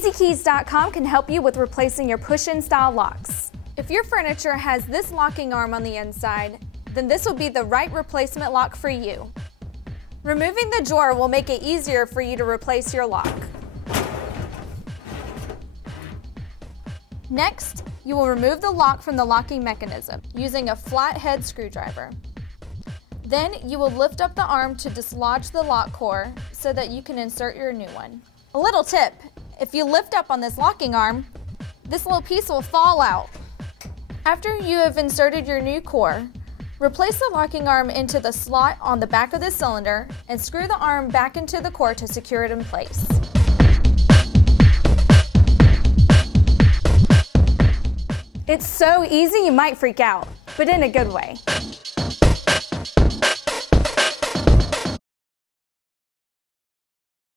EasyKeys.com can help you with replacing your push-in style locks. If your furniture has this locking arm on the inside, then this will be the right replacement lock for you. Removing the drawer will make it easier for you to replace your lock. Next, you will remove the lock from the locking mechanism using a flathead screwdriver. Then you will lift up the arm to dislodge the lock core so that you can insert your new one. A little tip, if you lift up on this locking arm, this little piece will fall out. After you have inserted your new core, replace the locking arm into the slot on the back of the cylinder and screw the arm back into the core to secure it in place. It's so easy you might freak out, but in a good way.